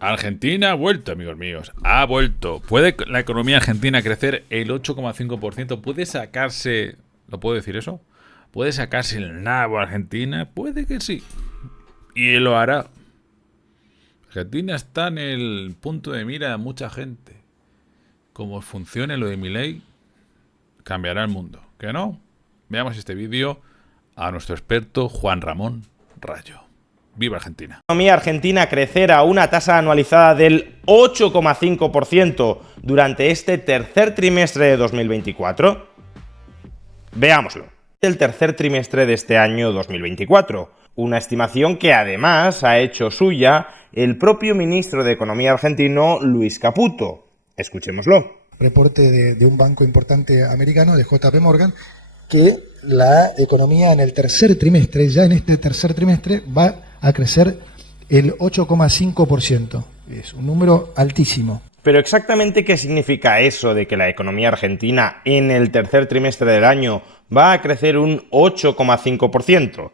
Argentina ha vuelto, amigos míos. Ha vuelto. ¿Puede la economía argentina crecer el 8,5%? ¿Puede sacarse... ¿Lo puedo decir eso? ¿Puede sacarse el nabo a Argentina? Puede que sí. Y lo hará. Argentina está en el punto de mira de mucha gente. Como funcione lo de Milei, cambiará el mundo. ¿Que no? Veamos este vídeo a nuestro experto Juan Ramón Rayo. ¡Viva Argentina! La economía argentina crecer a una tasa anualizada del 8,5% durante este tercer trimestre de 2024? Veámoslo. El tercer trimestre de este año 2024, una estimación que además ha hecho suya el propio ministro de Economía argentino, Luis Caputo. Escuchémoslo. Reporte de un banco importante americano, de JP Morgan, que la economía en el tercer trimestre, ya en este tercer trimestre, va a crecer el 8,5%. Es un número altísimo. Pero exactamente qué significa eso de que la economía argentina en el tercer trimestre del año va a crecer un 8,5%.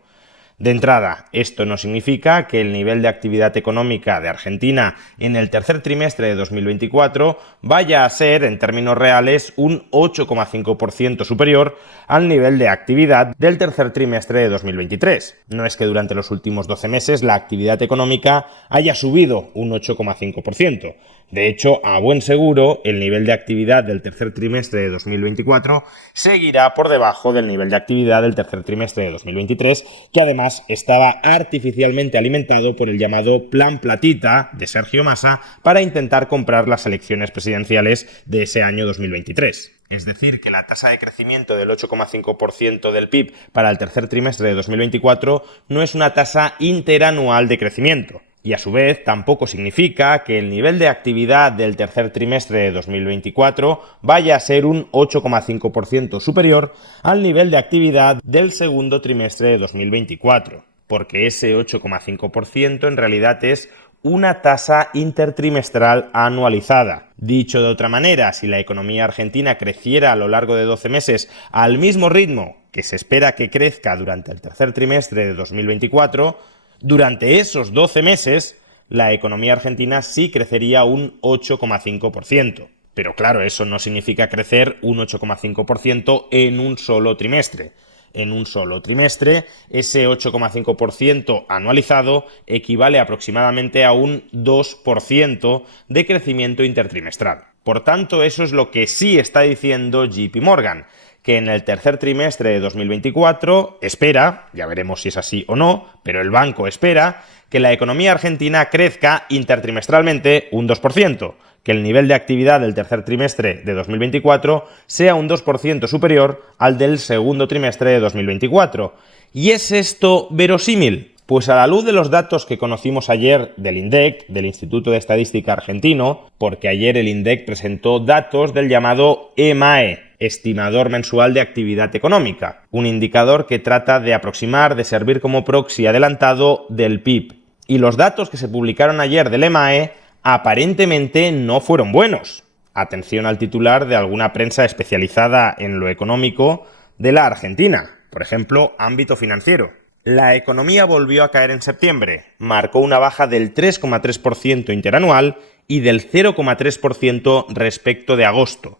De entrada, esto no significa que el nivel de actividad económica de Argentina en el tercer trimestre de 2024 vaya a ser, en términos reales, un 8,5% superior al nivel de actividad del tercer trimestre de 2023. No es que durante los últimos 12 meses la actividad económica haya subido un 8,5%. De hecho, a buen seguro, el nivel de actividad del tercer trimestre de 2024 seguirá por debajo del nivel de actividad del tercer trimestre de 2023, que además estaba artificialmente alimentado por el llamado Plan Platita de Sergio Massa para intentar comprar las elecciones presidenciales de ese año 2023. Es decir, que la tasa de crecimiento del 8,5% del PIB para el tercer trimestre de 2024 no es una tasa interanual de crecimiento. Y a su vez tampoco significa que el nivel de actividad del tercer trimestre de 2024 vaya a ser un 8,5% superior al nivel de actividad del segundo trimestre de 2024, porque ese 8,5% en realidad es una tasa intertrimestral anualizada. Dicho de otra manera, si la economía argentina creciera a lo largo de 12 meses al mismo ritmo que se espera que crezca durante el tercer trimestre de 2024, durante esos 12 meses, la economía argentina sí crecería un 8,5%. Pero claro, eso no significa crecer un 8,5% en un solo trimestre. En un solo trimestre, ese 8,5% anualizado equivale aproximadamente a un 2% de crecimiento intertrimestral. Por tanto, eso es lo que sí está diciendo JP Morgan, que en el tercer trimestre de 2024 espera, ya veremos si es así o no, pero el banco espera que la economía argentina crezca intertrimestralmente un 2%, que el nivel de actividad del tercer trimestre de 2024 sea un 2% superior al del segundo trimestre de 2024. ¿Y es esto verosímil? Pues a la luz de los datos que conocimos ayer del INDEC, del Instituto de Estadística Argentino, porque ayer el INDEC presentó datos del llamado EMAE, Estimador Mensual de Actividad Económica, un indicador que trata de aproximar, de servir como proxy adelantado del PIB. Y los datos que se publicaron ayer del EMAE aparentemente no fueron buenos. Atención al titular de alguna prensa especializada en lo económico de la Argentina, por ejemplo, ámbito financiero. La economía volvió a caer en septiembre, marcó una baja del 3,3% interanual y del 0,3% respecto de agosto.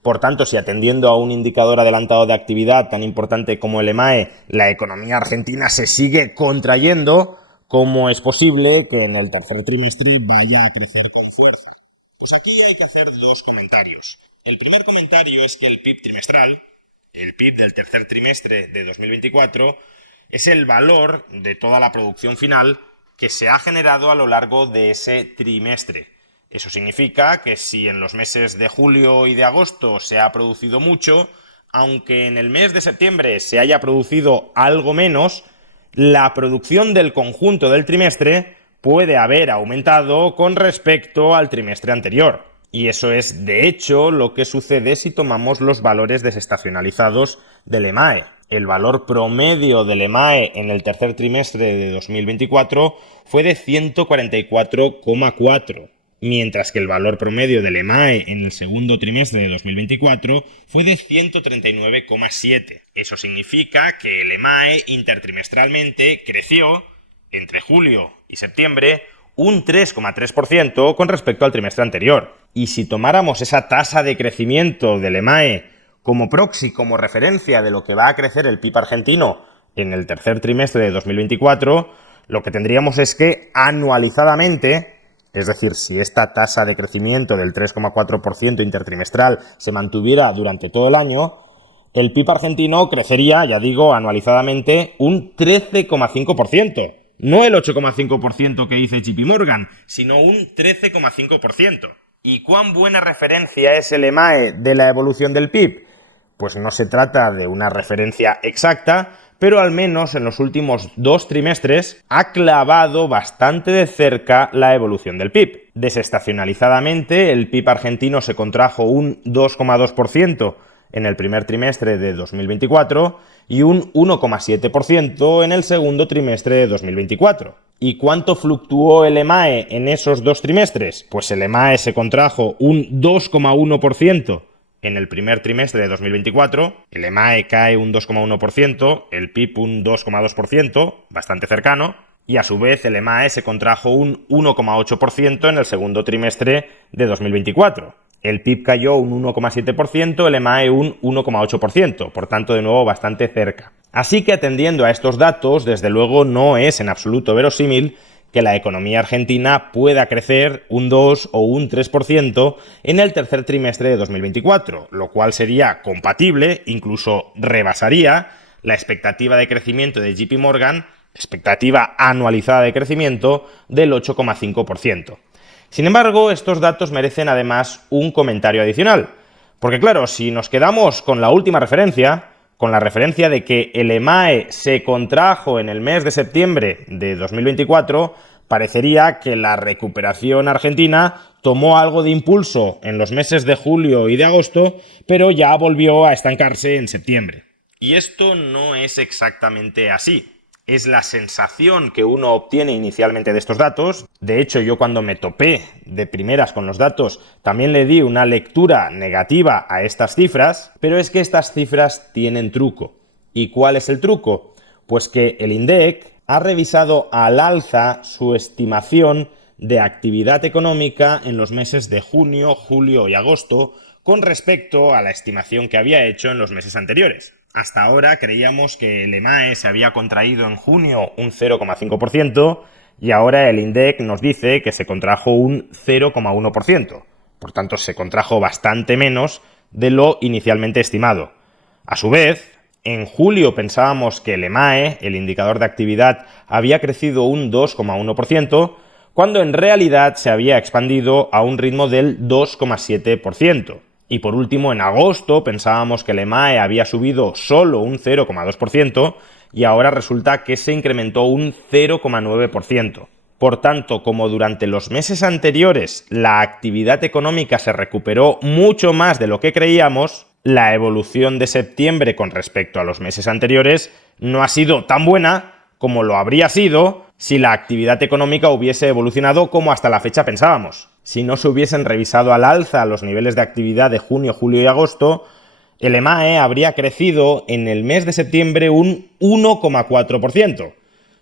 Por tanto, si atendiendo a un indicador adelantado de actividad tan importante como el EMAE, la economía argentina se sigue contrayendo, ¿cómo es posible que en el tercer trimestre vaya a crecer con fuerza? Pues aquí hay que hacer dos comentarios. El primer comentario es que el PIB trimestral, el PIB del tercer trimestre de 2024, es el valor de toda la producción final que se ha generado a lo largo de ese trimestre. Eso significa que si en los meses de julio y de agosto se ha producido mucho, aunque en el mes de septiembre se haya producido algo menos, la producción del conjunto del trimestre puede haber aumentado con respecto al trimestre anterior. Y eso es, de hecho, lo que sucede si tomamos los valores desestacionalizados del EMAE. El valor promedio del EMAE en el tercer trimestre de 2024 fue de 144,4, mientras que el valor promedio del EMAE en el segundo trimestre de 2024 fue de 139,7. Eso significa que el EMAE intertrimestralmente creció entre julio y septiembre un 3,3% con respecto al trimestre anterior. Y si tomáramos esa tasa de crecimiento del EMAE como proxy, como referencia de lo que va a crecer el PIB argentino en el tercer trimestre de 2024, lo que tendríamos es que anualizadamente, es decir, si esta tasa de crecimiento del 3,4% intertrimestral se mantuviera durante todo el año, el PIB argentino crecería, ya digo, anualizadamente un 13,5%. No el 8,5% que dice JP Morgan, sino un 13,5%. ¿Y cuán buena referencia es el EMAE de la evolución del PIB? Pues no se trata de una referencia exacta, pero al menos en los últimos 2 trimestres ha clavado bastante de cerca la evolución del PIB. Desestacionalizadamente, el PIB argentino se contrajo un 2,2% en el primer trimestre de 2024 y un 1,7% en el segundo trimestre de 2024. ¿Y cuánto fluctuó el EMAE en esos 2 trimestres? Pues el EMAE se contrajo un 2,1% en el primer trimestre de 2024, el EMAE cae un 2,1%, el PIB un 2,2%, bastante cercano, y a su vez el EMAE se contrajo un 1,8% en el segundo trimestre de 2024. El PIB cayó un 1,7%, el EMAE un 1,8%, por tanto de nuevo bastante cerca. Así que atendiendo a estos datos, desde luego no es en absoluto verosímil que la economía argentina pueda crecer un 2 o un 3% en el tercer trimestre de 2024, lo cual sería compatible, incluso rebasaría la expectativa de crecimiento de JP Morgan, expectativa anualizada de crecimiento del 8,5%. Sin embargo, estos datos merecen además un comentario adicional, porque claro, si nos quedamos con la última referencia, con la referencia de que el EMAE se contrajo en el mes de septiembre de 2024, parecería que la recuperación argentina tomó algo de impulso en los meses de julio y de agosto, pero ya volvió a estancarse en septiembre. Y esto no es exactamente así. Es la sensación que uno obtiene inicialmente de estos datos. De hecho, yo cuando me topé de primeras con los datos, también le di una lectura negativa a estas cifras, pero es que estas cifras tienen truco. ¿Y cuál es el truco? Pues que el INDEC ha revisado al alza su estimación de actividad económica en los meses de junio, julio y agosto con respecto a la estimación que había hecho en los meses anteriores. Hasta ahora creíamos que el EMAE se había contraído en junio un 0,5% y ahora el INDEC nos dice que se contrajo un 0,1%. Por tanto, se contrajo bastante menos de lo inicialmente estimado. A su vez, en julio pensábamos que el EMAE, el indicador de actividad, había crecido un 2,1%, cuando en realidad se había expandido a un ritmo del 2,7%. Y por último, en agosto pensábamos que el EMAE había subido solo un 0,2% y ahora resulta que se incrementó un 0,9%. Por tanto, como durante los meses anteriores la actividad económica se recuperó mucho más de lo que creíamos, la evolución de septiembre con respecto a los meses anteriores no ha sido tan buena como lo habría sido si la actividad económica hubiese evolucionado como hasta la fecha pensábamos. Si no se hubiesen revisado al alza los niveles de actividad de junio, julio y agosto, el EMAE habría crecido en el mes de septiembre un 1,4%.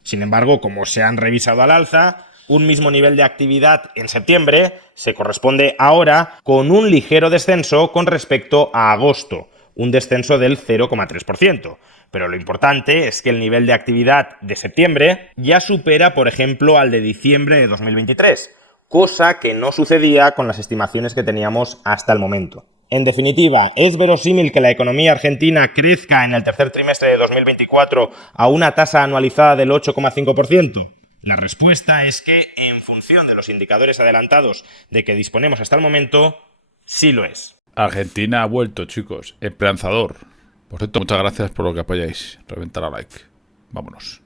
Sin embargo, como se han revisado al alza, un mismo nivel de actividad en septiembre se corresponde ahora con un ligero descenso con respecto a agosto, un descenso del 0,3%. Pero lo importante es que el nivel de actividad de septiembre ya supera, por ejemplo, al de diciembre de 2023, cosa que no sucedía con las estimaciones que teníamos hasta el momento. En definitiva, ¿es verosímil que la economía argentina crezca en el tercer trimestre de 2024 a una tasa anualizada del 8,5%? La respuesta es que, en función de los indicadores adelantados de que disponemos hasta el momento, sí lo es. Argentina ha vuelto, chicos. Esperanzador. Por cierto, muchas gracias por lo que apoyáis. Reventar a like. Vámonos.